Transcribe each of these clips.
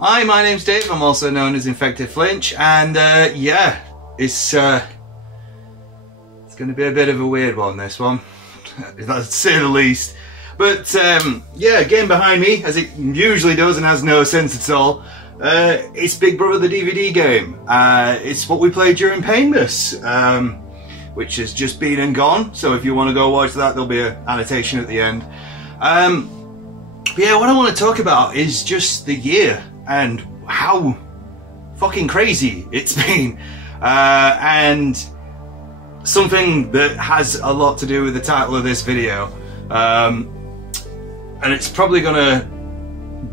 Hi, my name's Dave. I'm also known as InfectedFlinch, and yeah, it's going to be a bit of a weird one, this one, to say the least. But yeah, game behind me, as it usually does and has no sense at all, it's Big Brother the DVD game. It's what we played during Painless, which has just been and gone, so if you want to go watch that, there'll be an annotation at the end. But yeah, what I want to talk about is just the year and how fucking crazy it's been, and something that has a lot to do with the title of this video, and it's probably gonna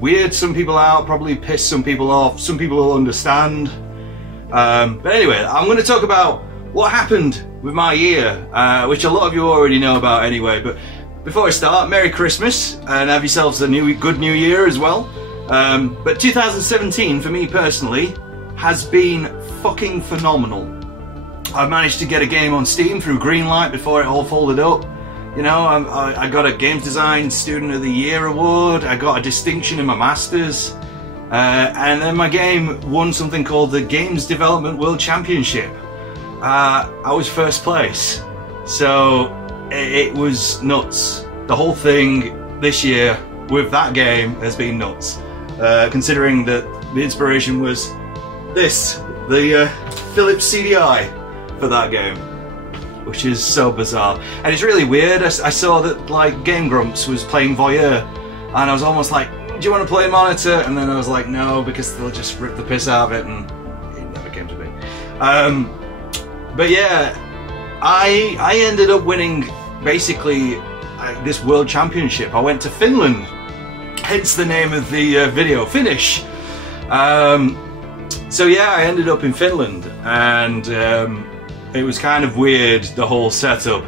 weird some people out, probably piss some people off, some people will understand, but anyway, I'm going to talk about what happened with my year, which a lot of you already know about anyway. But before I start, Merry Christmas and have yourselves a good new year as well. But 2017 for me personally has been fucking phenomenal. I've managed to get a game on Steam through Greenlight before it all folded up. You know, I got a Games Design Student of the Year award, I got a distinction in my Masters, and then my game won something called the Games Development World Championship. I was first place, so it was nuts. The whole thing this year with that game has been nuts, considering that the inspiration was this, the Philips CDI for that game, which is so bizarre. And it's really weird. I saw that like Game Grumps was playing Voyeur, and I was almost like, do you want to play Monitor? And then I was like, no, because they'll just rip the piss out of it, and it never came to be. But yeah, I ended up winning basically this world championship. I went to Finland, hence the name of the video, Finnish. So yeah, I ended up in Finland, and it was kind of weird, the whole setup.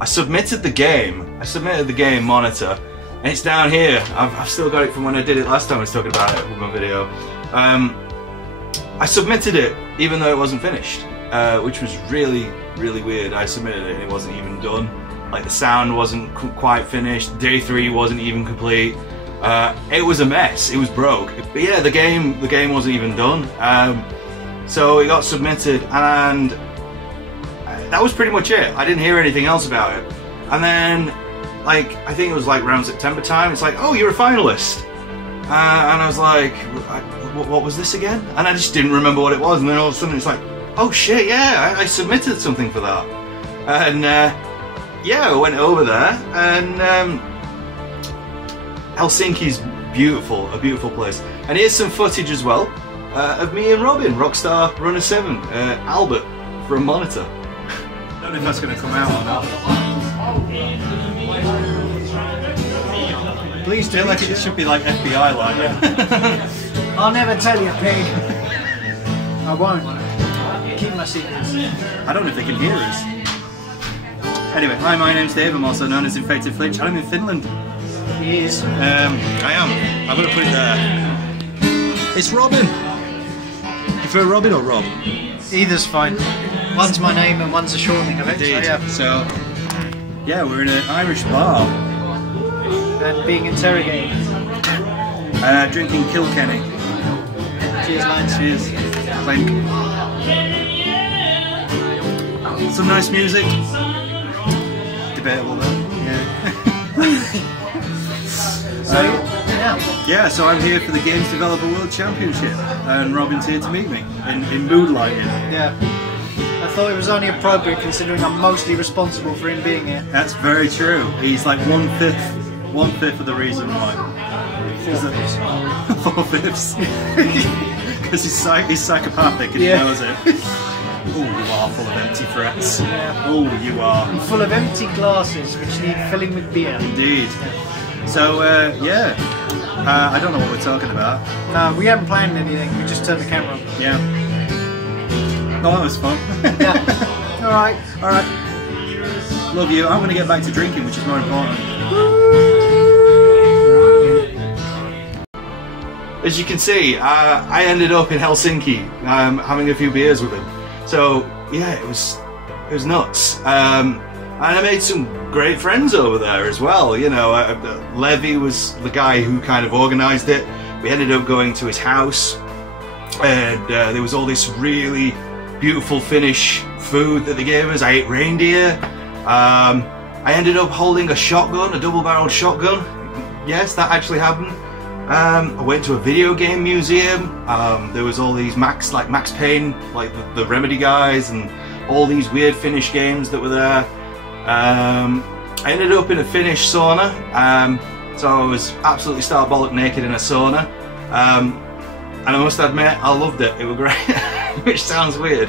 I submitted the game Monitor, and it's down here. I've still got it from when I did it last time I was talking about it with my video. I submitted it even though it wasn't finished, which was really weird. I submitted it and it wasn't even done. Like, the sound wasn't quite finished, day 3 wasn't even complete. It was a mess, it was broke. But yeah, the game wasn't even done. So it got submitted, and that was pretty much it. I didn't hear anything else about it. And then, like, I think it was like around September time, it's like, oh, you're a finalist. And I was like, what was this again? And I just didn't remember what it was, and then all of a sudden it's like, oh shit, yeah, I submitted something for that. And yeah, I went over there, and Helsinki's beautiful, a beautiful place. And here's some footage as well of me and Robin, Rockstar Runner 7, Albert from Monitor. I don't know if that's going to come out or not. Please do. I feel like it should be like FBI line. Yeah. I'll never tell you, pig. I won't. Keep my secrets. I don't know if they can hear us. Anyway, hi, my name's Dave. I'm also known as InfectedFlinch. I'm in Finland. He is. I am. I'm going to put it there. It's Robin. You prefer Robin or Rob? Either's fine. One's my name and one's a shortening of it. Indeed. So, yeah. So, yeah, we're in an Irish bar. And being interrogated. Drinking Kilkenny. Cheers, lads. Cheers. Clink. Some nice music. Debatable though. Yeah. So, yeah. Yeah, so I'm here for the Games Developer World Championship, and Robin's here to meet me in mood lighting. Yeah. I thought it was only appropriate considering I'm mostly responsible for him being here. That's very true. He's like one fifth of the reason why. 4/5. Because he's psychopathic and he knows it. Oh, you are full of empty threats. Yeah. Oh, you are. I'm full of empty glasses which need filling with beer. Indeed. So, yeah. I don't know what we're talking about. No, we haven't planned anything. We just turned the camera on. Yeah. Oh, that was fun. Yeah. Alright. Alright. Love you. I'm going to get back to drinking, which is more important. As you can see, I ended up in Helsinki having a few beers with him. So yeah, it was nuts. And I made some great friends over there as well. You know, Levy was the guy who kind of organised it. we ended up going to his house, and there was all this really beautiful Finnish food that they gave us. I ate reindeer. I ended up holding a shotgun, a double-barreled shotgun. Yes, that actually happened. I went to a video game museum. There was all these Max Payne, like the Remedy guys, and all these weird Finnish games that were there. I ended up in a Finnish sauna, so I was absolutely starbollock naked in a sauna. And I must admit, I loved it. It was great, which sounds weird.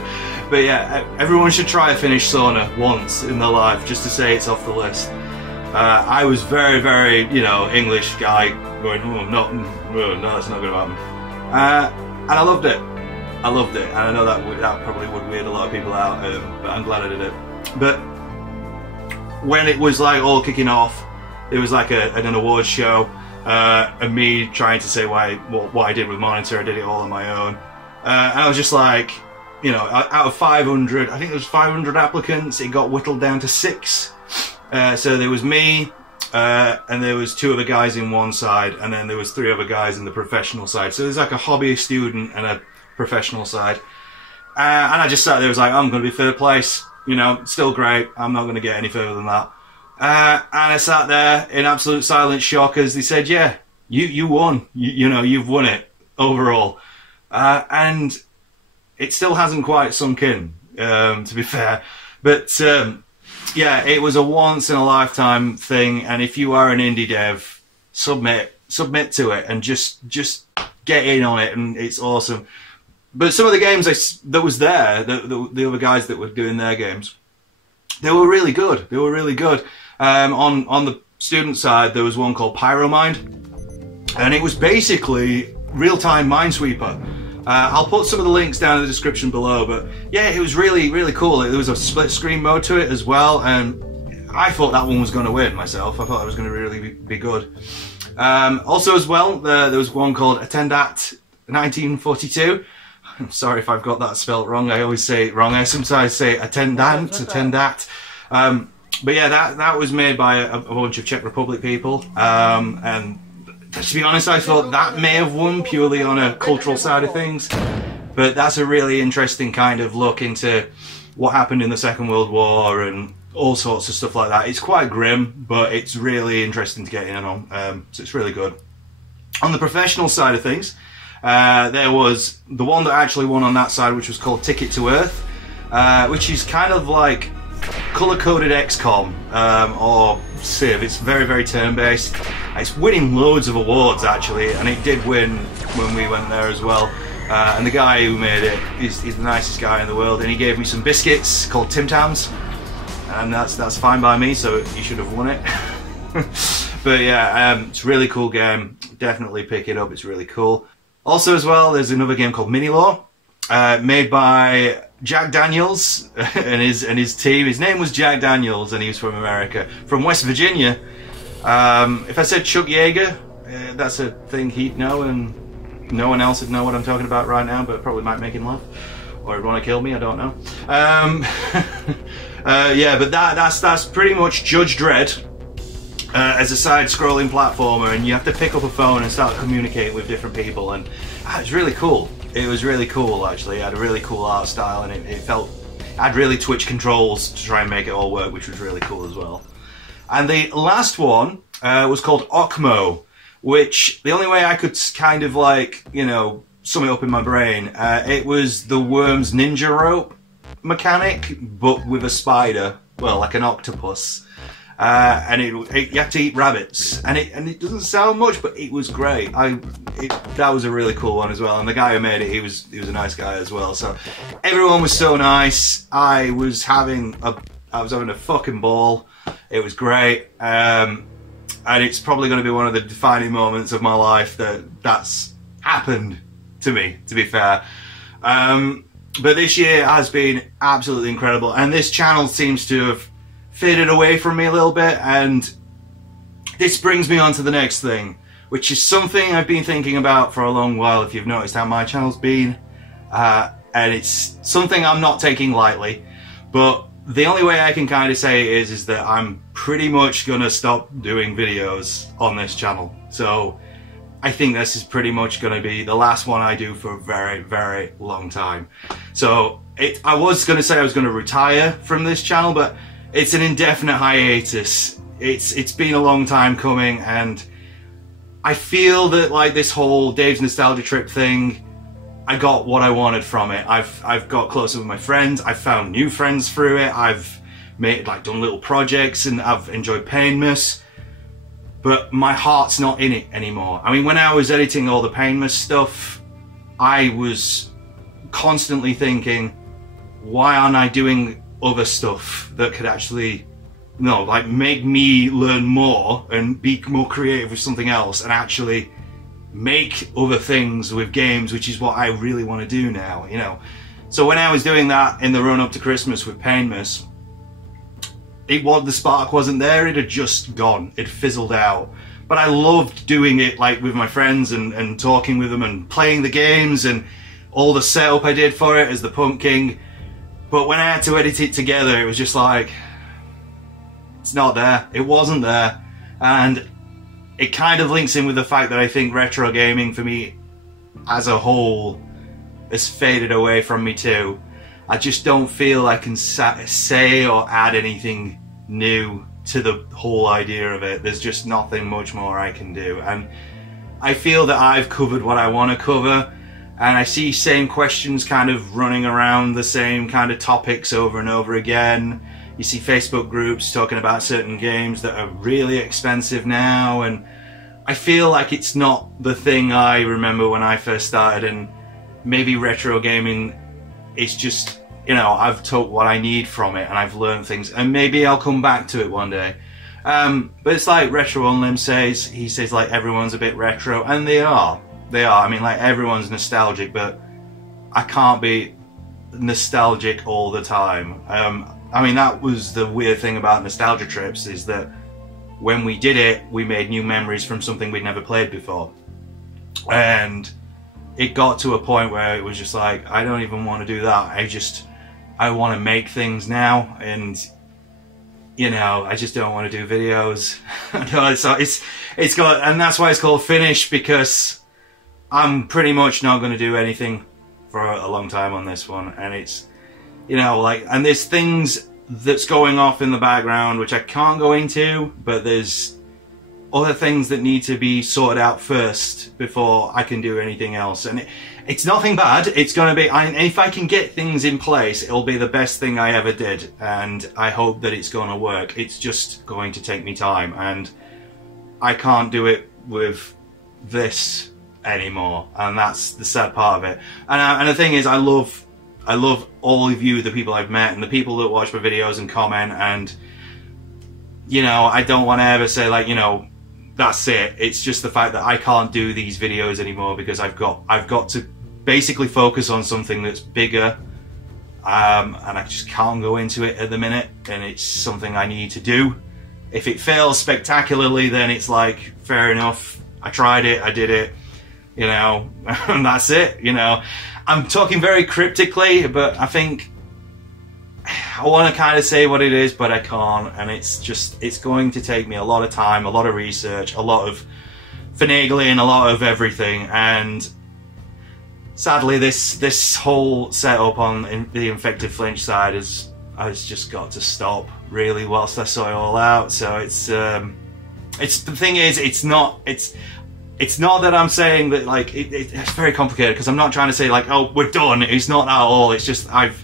But yeah, everyone should try a Finnish sauna once in their life, just to say it's off the list. I was very, very, you know, English guy going, oh, no, that's not going to happen. And I loved it. I loved it. And I know that probably would weird a lot of people out, but I'm glad I did it. But when it was like all kicking off, it was like an awards show, and me trying to say what I did with Monitor. I did it all on my own. And I was just like, you know, out of 500, I think there was 500 applicants, it got whittled down to 6. So there was me, and there was 2 other guys in one side, and then there was 3 other guys in the professional side. So there's like a hobby student and a professional side. And I just sat there, was like, I'm going to be 3rd place, you know, still great, I'm not going to get any further than that. And I sat there in absolute silent shock as they said, yeah, you won, you know, you've won it overall. And it still hasn't quite sunk in, to be fair. But yeah, it was a once in a lifetime thing, and if you are an indie dev, submit to it and just get in on it, and it's awesome. But some of the games that was there, the other guys that were doing their games, they were really good. They were really good. On the student side, there was one called Pyromind, and it was basically real-time Minesweeper. I'll put some of the links down in the description below, but yeah, it was really, really cool. There was a split screen mode to it as well, and I thought that one was going to win myself. I thought it was going to really be good. Also as well, there was one called Attendat 1942. I'm sorry if I've got that spelt wrong. I always say it wrong. I sometimes say Attendat. But yeah, that was made by a bunch of Czech Republic people, and to be honest, I thought that may have won purely on a cultural side of things, but that's a really interesting kind of look into what happened in the Second World War and all sorts of stuff like that. It's quite grim, but it's really interesting to get in on, so it's really good. On the professional side of things, there was the one that actually won on that side, which was called Ticket to Earth, which is kind of like color-coded XCOM or Civ. It's very, very turn-based. It's winning loads of awards actually, and it did win when we went there as well. And the guy who made it, he's the nicest guy in the world, and he gave me some biscuits called Tim Tams, and that's fine by me. So he should have won it. But yeah, it's a really cool game. Definitely pick it up. It's really cool. Also as well, there's another game called Mini Law, made by Jack Daniels and his team. His name was Jack Daniels, and he was from America, from West Virginia. If I said Chuck Yeager, that's a thing he'd know, and no one else would know what I'm talking about right now, but it probably might make him laugh, or he'd want to kill me. I don't know. Yeah, but that's pretty much Judge Dredd as a side-scrolling platformer, and you have to pick up a phone and start communicating with different people, and it was really cool. It was really cool, actually. It had a really cool art style, and it felt... I had really twitch controls to try and make it all work, which was really cool as well. And the last one was called Okmo, which the only way I could kind of like, you know, sum it up in my brain, it was the Worms Ninja Rope mechanic, but with a spider, well, like an octopus. And you had to eat rabbits, and it doesn't sound much, but it was great. That was a really cool one as well, and the guy who made it, he was a nice guy as well. So everyone was so nice. I was having a fucking ball. It was great, and it's probably going to be one of the defining moments of my life that's happened to me, to be fair. But this year has been absolutely incredible, and this channel seems to have faded away from me a little bit, and this brings me on to the next thing, which is something I've been thinking about for a long while, if you've noticed how my channel's been, and it's something I'm not taking lightly, but the only way I can kind of say it is that I'm pretty much gonna stop doing videos on this channel. So I think this is pretty much going to be the last one I do for a very, very long time. So I was going to say I was going to retire from this channel, but it's an indefinite hiatus. It's been a long time coming, and I feel that like this whole Dave's Nostalgia Trip thing, I got what I wanted from it. I've got closer with my friends. I've found new friends through it. I've done little projects, and I've enjoyed Painmas. But my heart's not in it anymore. I mean, when I was editing all the Painmas stuff, I was constantly thinking, why aren't I doing other stuff that could actually, like make me learn more and be more creative with something else and actually make other things with games, which is what I really want to do now, So when I was doing that in the run up to Christmas with Painmas, the spark wasn't there, it had just gone, it fizzled out. But I loved doing it like with my friends and talking with them and playing the games and all the setup I did for it as the Punk King. But when I had to edit it together, it was just like, it's not there, it wasn't there. And it kind of links in with the fact that I think retro gaming for me as a whole has faded away from me too. I just don't feel I can say or add anything new to the whole idea of it. There's just nothing much more I can do. And I feel that I've covered what I want to cover, and I see same questions kind of running around the same kind of topics over and over again. You see Facebook groups talking about certain games that are really expensive now, and I feel like it's not the thing I remember when I first started, and maybe retro gaming, it's just, I've took what I need from it and I've learned things, and maybe I'll come back to it one day. But it's like Retrounlim says, he says like everyone's a bit retro, and they are. I mean, like everyone's nostalgic, but I can't be nostalgic all the time. I mean, that was the weird thing about nostalgia trips, is that when we did it, we made new memories from something we'd never played before. And it got to a point where it was just like, I don't even want to do that. I want to make things now, and I just don't want to do videos. So it's got, and that's why it's called Finnish, because I'm pretty much not going to do anything for a long time on this one. And it's, and there's things that's going off in the background which I can't go into, but there's other things that need to be sorted out first before I can do anything else. And it's nothing bad. It's going to be, if I can get things in place, it'll be the best thing I ever did, and I hope that it's going to work. It's just going to take me time, and I can't do it with this anymore, and that's the sad part of it. And the thing is, I love all of you, the people I've met, and the people that watch my videos and comment, and I don't want to ever say like, that's it. It's just the fact that I can't do these videos anymore because I've got to basically focus on something that's bigger, and I just can't go into it at the minute, and it's something I need to do. If it fails spectacularly, then it's like, fair enough, I tried it, I did it, and that's it. I'm talking very cryptically, but I think I want to kind of say what it is, but I can't, and it's going to take me a lot of time, a lot of research, a lot of finagling, a lot of everything, and sadly this whole setup on the InfectedFlinch side has just got to stop, really, whilst I sort it all out. So it's the thing is, it's not that I'm saying that like it's very complicated, because I'm not trying to say like, oh, we're done. It's not that at all. It's just I've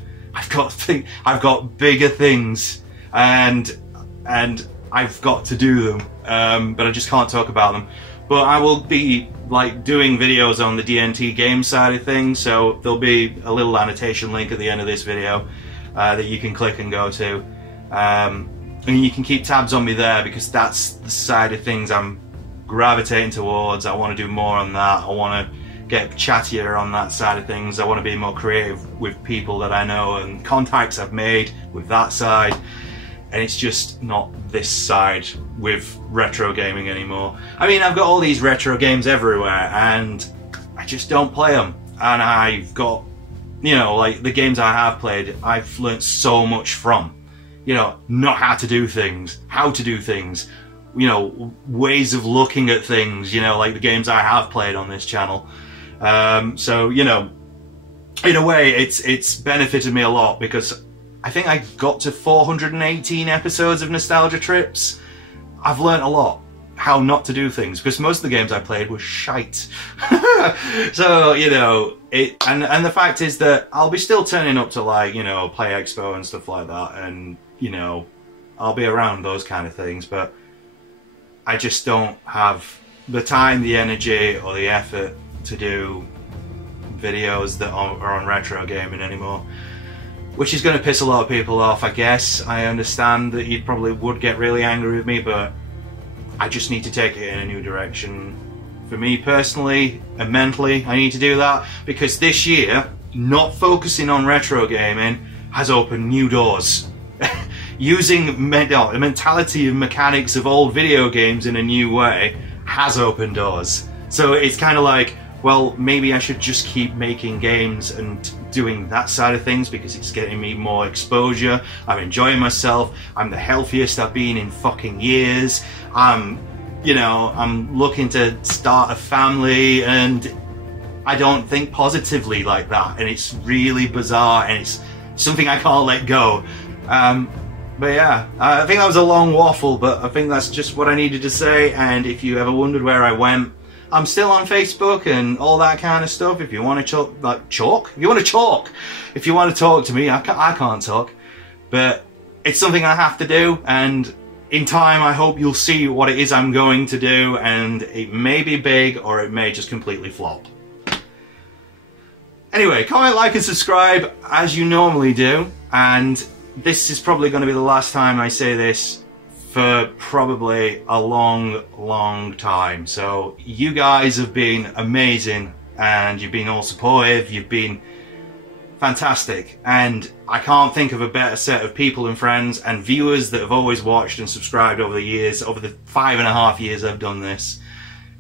got bigger things, and I've got to do them, but I just can't talk about them. But I will be like doing videos on the DNT Games side of things, so there'll be a little annotation link at the end of this video that you can click and go to, and you can keep tabs on me there, because that's the side of things I'm gravitating towards. I want to do more on that. I want to get chattier on that side of things. I want to be more creative with people that I know and contacts I've made with that side, and it's just not this side with retro gaming anymore. I mean, I've got all these retro games everywhere, and I just don't play them. And I've got, like the games I have played, I've learnt so much from, not how to do things, you know, ways of looking at things, you know, like the games I have played on this channel. So, you know, in a way, it's benefited me a lot, because I think I got to 418 episodes of Nostalgia Trips. I've learnt a lot how not to do things, because most of the games I played were shite. So, you know, and the fact is that I'll be still turning up to, like, you know, Play Expo and stuff like that, and, you know, I'll be around those kind of things, but I just don't have the time, the energy, or the effort to do videos that are on retro gaming anymore. Which is going to piss a lot of people off, I guess. I understand that you probably would get really angry with me, but I just need to take it in a new direction. For me personally and mentally, I need to do that, because this year, not focusing on retro gaming has opened new doors. Using the mentality and mechanics of old video games in a new way has opened doors. So it's kind of like, well, maybe I should just keep making games and doing that side of things, because it's getting me more exposure. I'm enjoying myself. I'm the healthiest I've been in fucking years. You know, I'm looking to start a family, and I don't think positively like that. And it's really bizarre, and it's something I can't let go. But yeah, I think that was a long waffle, but I think that's just what I needed to say. And if you ever wondered where I went, I'm still on Facebook and all that kind of stuff. If you want to if you want to talk to me, I can't talk, but it's something I have to do. And in time, I hope you'll see what it is I'm going to do, and it may be big or it may just completely flop. Anyway, comment, like, and subscribe as you normally do. And this is probably going to be the last time I say this for probably a long, long time. So you guys have been amazing, and you've been all supportive, you've been fantastic, and I can't think of a better set of people and friends and viewers that have always watched and subscribed over the years, over the 5.5 years I've done this.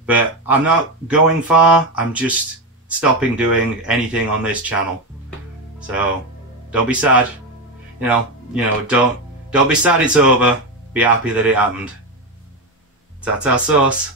But I'm not going far, I'm just stopping doing anything on this channel. So don't be sad. You know, don't be sad it's over. Be happy that it happened. Ta-ta sauce.